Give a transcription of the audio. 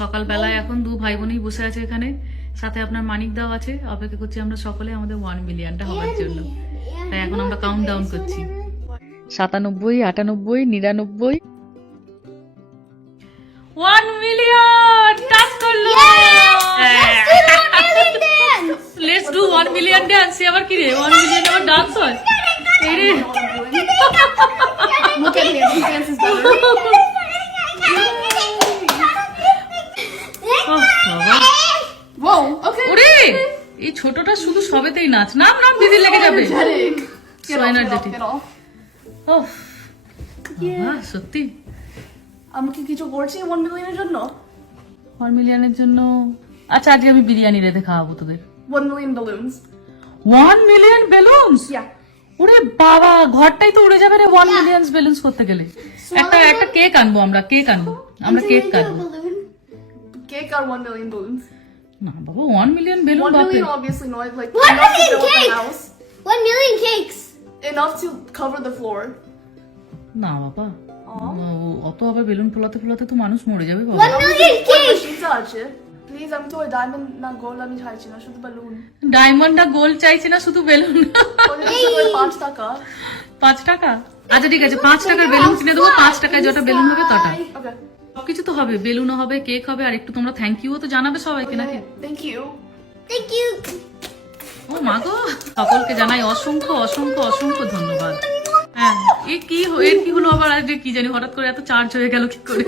সকালবেলায় এখন দু ভাই বোনই বসে আছে এখানে। সাথে আপনার মানিক দাও আছে। অপেক্ষা করছি আমরা সকলে আমাদের ওয়ান মিলিয়নটা হওয়ার জন্য। তাই এখন আমরা কাউন্ট ডাউন করছি। সাতানব্বই আটানব্বই নিরানব্বই। ওয়ান মিলিয়ন টাচ করল। Let's do one million dance আবার কি রে? ওয়ান মিলিয়ন আবার ডান্স হয়? এই রে। এই ছোটটা শুধু সবেতেই নাচ। নাম নাম দিদি লেগে যাবে। সত্যি। আমরা কি কিছু করছি ওয়ান মিলিয়নের জন্য? ওয়ান মিলিয়নের জন্য। আচ্ছা আজকে আমি বিরিয়ানি রেঁধে খাওয়াবো তোদের। One million balloons. One million balloons. ওরে বাবা ঘরটাই তো উড়ে যাবে রে ওয়ান মিলিয়ন বেলুনস করতে গেলে। একটা একটা কেক আনব আমরা কেক আনব। আমরা কেক কাটবো। Cake are one million balloons. না বাবা ওয়ান মিলিয়ন বেলুন One বাপরে। million obviously not like One million cakes! house. Million cakes. Enough to cover the floor. না বাবা। অত আবার বেলুন ফোলাতে ফোলাতে তো মানুষ মরে যাবে বাবা। One million cakes. আছে। প্লিজ আমি তো ওই ডায়মন্ড না গোল্ড আমি চাইছি না শুধু বেলুন ডায়মন্ড না গোল্ড চাইছি না শুধু বেলুন। পাঁচ টাকা। পাঁচ টাকা? আচ্ছা ঠিক আছে পাঁচ টাকার বেলুন কিনে দেবো পাঁচ টাকায় যটা বেলুন হবে তটা। ওকে সবকিছু তো হবে বেলুনও হবে কেক হবে আর একটু তোমরা থ্যাংক ইউ তো জানাবে সবাইকে নাকি? থ্যাংক ইউ থ্যাংক ইউ ও মা গো সকলকে জানাই অসংখ্য অসংখ্য অসংখ্য ধন্যবাদ। হ্যাঁ এ কি এর কি হলো আবার? আজকে কি জানি হঠাৎ করে এত চার্জ হয়ে গেল কি করে?